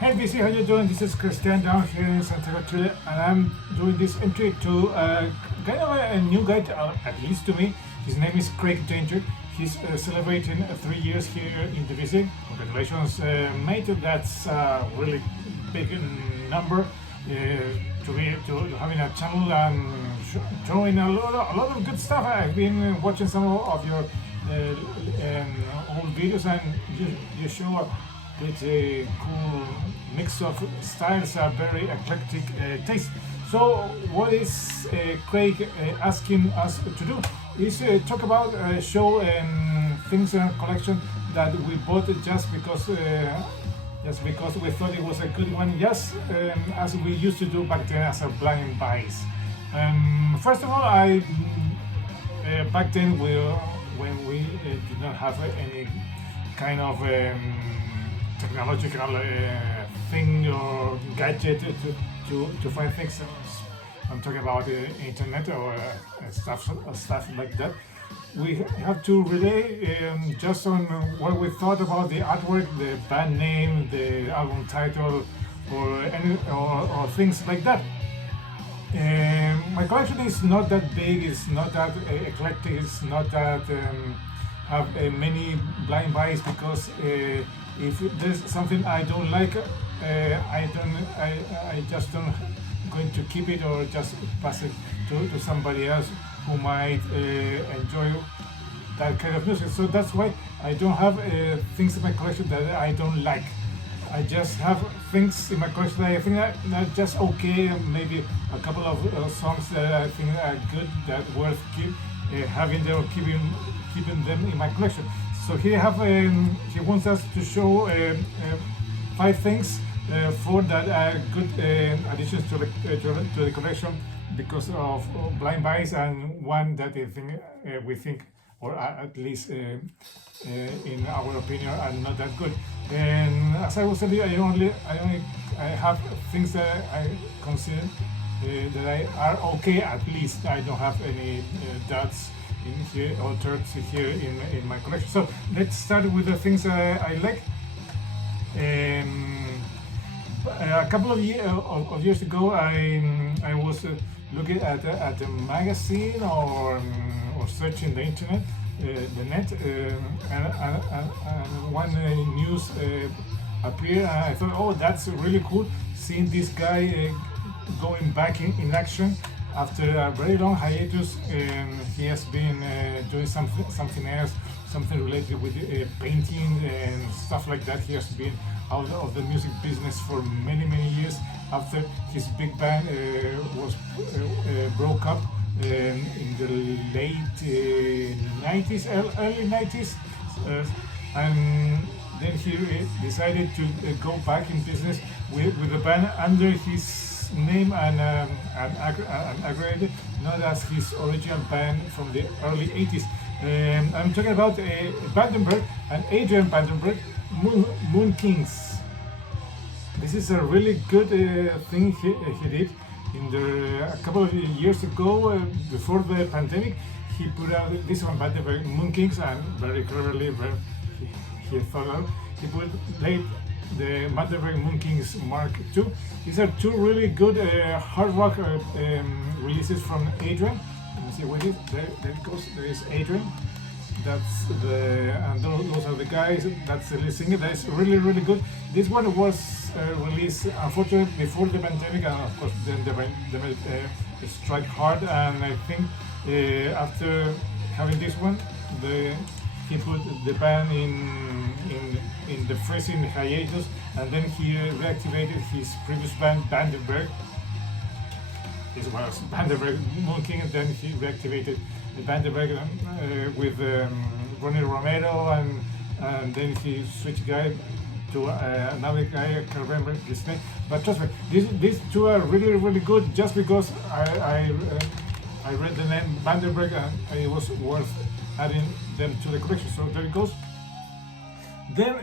Hey VC, how you doing? This is Christian down here in Santiago, Chile, and I'm doing this entry to kind of a new guy, at least to me. His name is Craig Danger. He's celebrating 3 years here in the VC. Congratulations, mate. That's a really big number to having a channel and showing a lot of good stuff. I've been watching some of your old videos, and you show a pretty cool mix of styles, a very eclectic taste. So what is Craig asking us to do is talk about show things in our collection that we bought just because we thought it was a good one, just as we used to do back then as a blind buys. First of all, I back then when we did not have any kind of technological thing or gadget to find things. I'm talking about the internet or stuff like that. We have to rely just on what we thought about the artwork, the band name, the album title, or things like that. My collection is not that big, it's not that eclectic, it's not that have many blind buys, because if there's something I don't like, I just don't going to keep it or just pass it to somebody else who might enjoy that kind of music. So that's why I don't have things in my collection that I don't like. I just have things in my collection that I think are just okay. Maybe a couple of songs that I think are good, that worth having them or keeping them in my collection. So here he wants us to show 5 things, 4 that are good additions to the collection because of blind buys, and 1 that we think, or at least in our opinion, are not that good. And as I was telling you, I have things that I consider that are okay. At least I don't have any dots in here or turds here in my collection. So let's start with the things I like. A couple of years ago, I was looking at a magazine or searching the internet, the net, and one news appeared. And I thought, oh, that's really cool, seeing this guy going back in action after a very long hiatus. He has been doing something else, something related with painting and stuff like that. He has been out of the music business for many years after his big band was broke up in the late 90s, early 90s, and then he decided to go back in business with the band under his name and aggregated, not as his original band from the early 80s. I'm talking about Vandenberg and Adrian Vandenberg, Moon Kings. This is a really good thing he did. A couple of years ago, before the pandemic, he put out this one, Vandenberg Moon Kings, and very cleverly, he thought out, he played the Vandenberg Moon Kings Mark II. These are 2 really good hard rock releases from Adrian. Let me see what it is. There it goes. There is Adrian. And those are the guys. That's the lead singer. That is really good. This one was released, unfortunately, before the pandemic, and of course then the strike hard. And I think after having this one, he put the band in the freezing hiatus, and then he reactivated his previous band, Vandenberg. This was Vandenberg Moon King, and then he reactivated the Vandenberg with Ronnie Romero, and then he switched guy to another guy. I can't remember his name, but trust me, these 2 are really good. Just because I read the name Vandenberg, and it was worth adding them to the collection. So there it goes. Then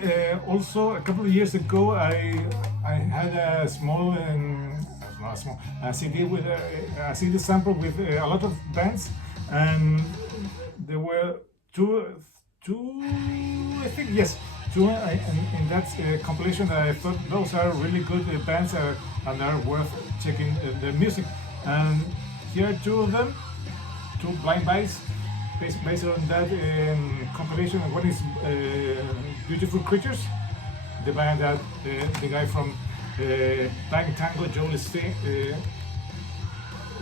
also a couple of years ago, I had a small CD with a CD sample with a lot of bands, and there were two I think, yes, two in that compilation that I thought those are really good bands and are worth checking their music. And here are two of them, two blind buys based on that compilation. One is Beautiful Creatures, the band that the guy from Bang Tango, Joel Steen,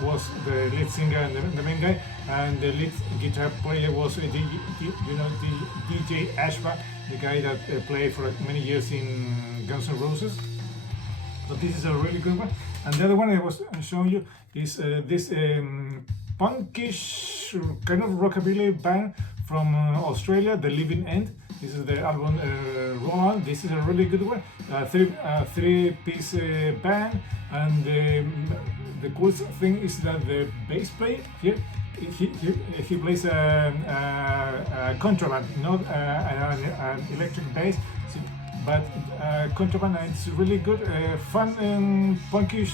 was the lead singer and the main guy, and the lead guitar player was DJ Ashba, the guy that played for many years in Guns N' Roses. So this is a really good one. And the other one I was showing you is this punkish kind of rockabilly band from Australia, The Living End. This is the album Roll On. This is a really good one. Three-piece band, and the cool thing is that the bass player here, he plays a contraband, not an electric bass, but contraband. And it's really good, fun and punkish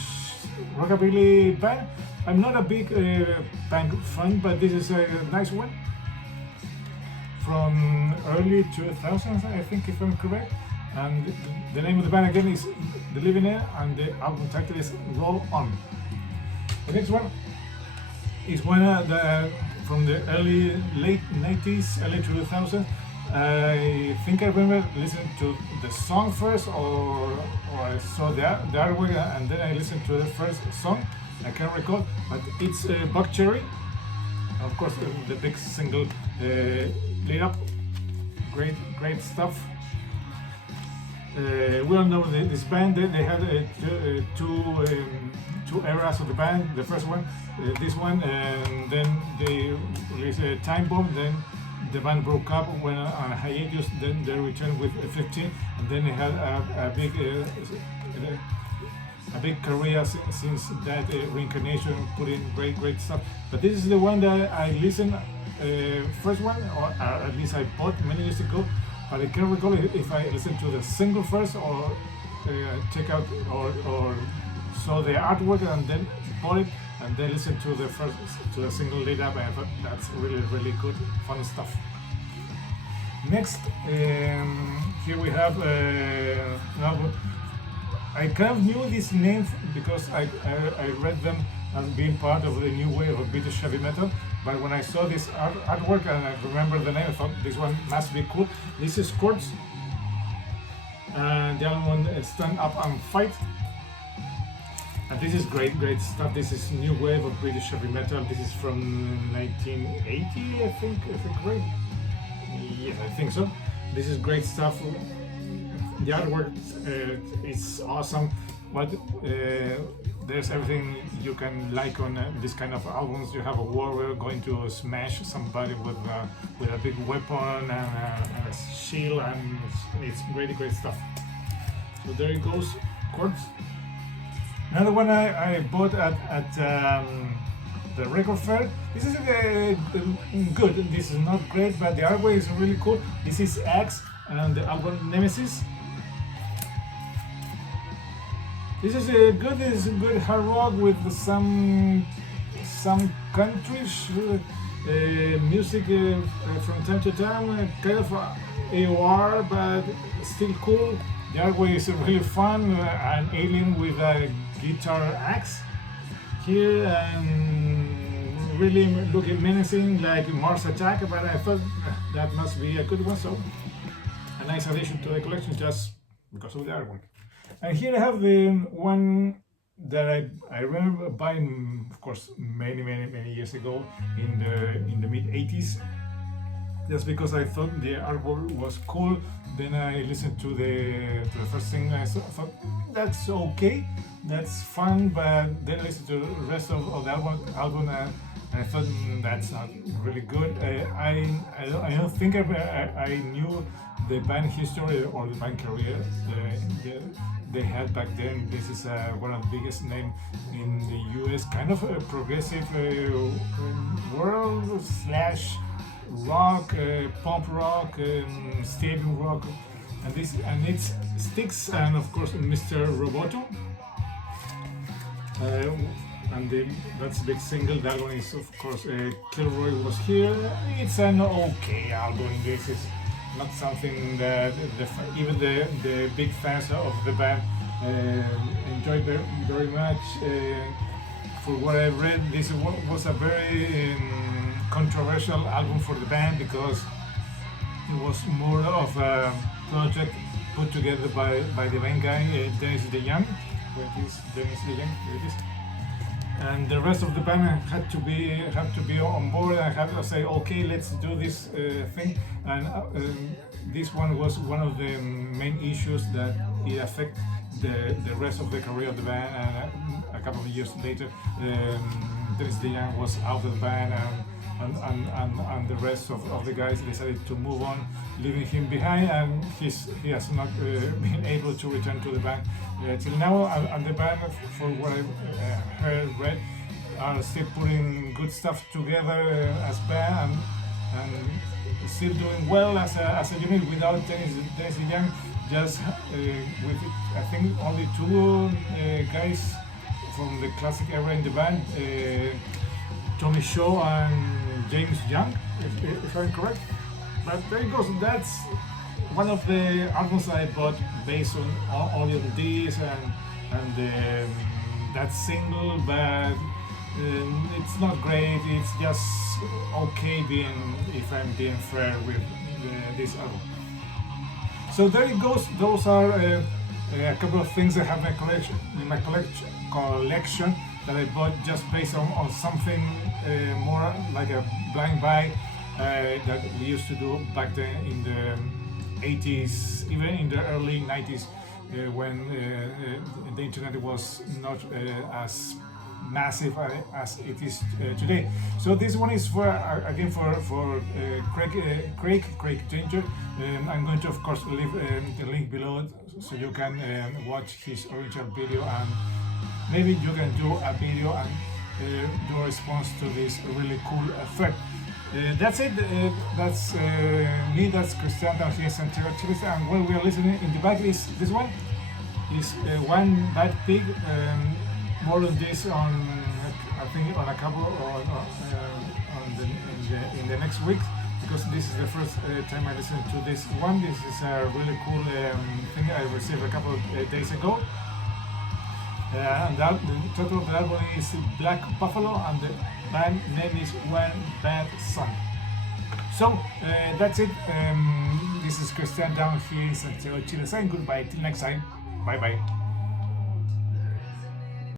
rockabilly band. I'm not a big punk fan, but this is a nice one from early 2000s, I think, if I'm correct. And the name of the band again is The Living End, and the album title is Roll On. The next one is one from the late 90s, early 2000s. I think I remember listening to the song first, or I saw the artwork and then I listened to the first song. I can't recall, but it's Buck Cherry. Of course, the big single Lit Up. Great stuff. We all know this band. They had two eras of the band. The first one, this one, and then they released Time Bomb. Then the band broke up, went on hiatus. Then they returned with 15, and then they had a big career since that reincarnation, put in great stuff. But this is the one that I listened first one, or at least I bought many years ago. But I can't recall if I listened to the single first, or check out or saw the artwork and then bought it, and then listened to the single Lit Up, and I thought that's really good, fun stuff. Next, here we have now I kind of knew this name because I read them as being part of the new wave of British heavy metal. But when I saw this artwork and I remember the name, I thought this one must be cool. This is Quartz, and the other one is Stand Up and Fight. And this is great stuff. This is new wave of British heavy metal. This is from 1980, I think, right? Yes, I think so. This is great stuff. The artwork is awesome, but there's everything you can like on this kind of albums. You have a warrior going to smash somebody with a big weapon and a shield, and it's great stuff. So there it goes, Quartz. Another one I bought at the record fair. This is good. This is not great, but the artwork is really cool. This is Axe and the album Nemesis. This is a good hard rock with some country music from time to time, kind of AOR, but still cool. The artwork is really fun. An alien with a guitar axe here, and really looking menacing like Mars Attack. But I thought that must be a good one, so a nice addition to the collection just because of the artwork. And here I have the one that I remember buying, of course, many years ago in the mid 80s. Just because I thought the artwork was cool. Then I listened to the first thing. I thought that's okay, that's fun. But then I listened to the rest of the album and I thought that's not really good. I don't think I knew the band history or the band career they had back then. This is one of the biggest names in the US, kind of a progressive world / rock, pop rock, stadium rock, and it's Styx and of course Mr. Roboto. And that's a big single. That one is of course Kilroy Was Here. It's an okay album. This is not something that even the big fans of the band enjoyed very much. For what I read, this was a very controversial album for the band because it was more of a project put together by the main guy, Dennis DeYoung. Where is Dennis DeYoung? There it is. And the rest of the band had to be on board and had to say, okay, let's do this thing. And this one was one of the main issues that it affected the rest of the career of the band. And a couple of years later, Dennis DeYoung was out of the band, and the rest of the guys decided to move on, leaving him behind, and he has not been able to return to the band till now. And the band, for what I read, are still putting good stuff together as band, and still doing well as a unit without Dennis DeYoung. Just with I think only two guys from the classic era in the band, Tommy Shaw and James Young, if I'm correct. But there it goes. That's one of the albums I bought based on only on this and that single, but it's not great. It's just okay, if I'm being fair with this album. So there it goes. Those are a couple of things I have in my collection that I bought just based on something more like a blind buy that we used to do back then in the 80s, even in the early 90s, when the internet was not as massive as it is today. So this one is for again for Craig Danger. I'm going to of course leave the link below so you can watch his original video, and maybe you can do a video and do a response to this really cool effect. That's it. That's me. That's Christian down here in Santiago, Chile. And what we are listening in the back is this one. Is One Bad Pig. More than this on I think on a couple or in the next week, because this is the first time I listen to this one. This is a really cool thing I received a couple of days ago. And the title of the album is Black Buffalo, and the band name is One Bad Son. So that's it. This is Christian down here in Santiago, Chile, saying goodbye till next time. Bye bye.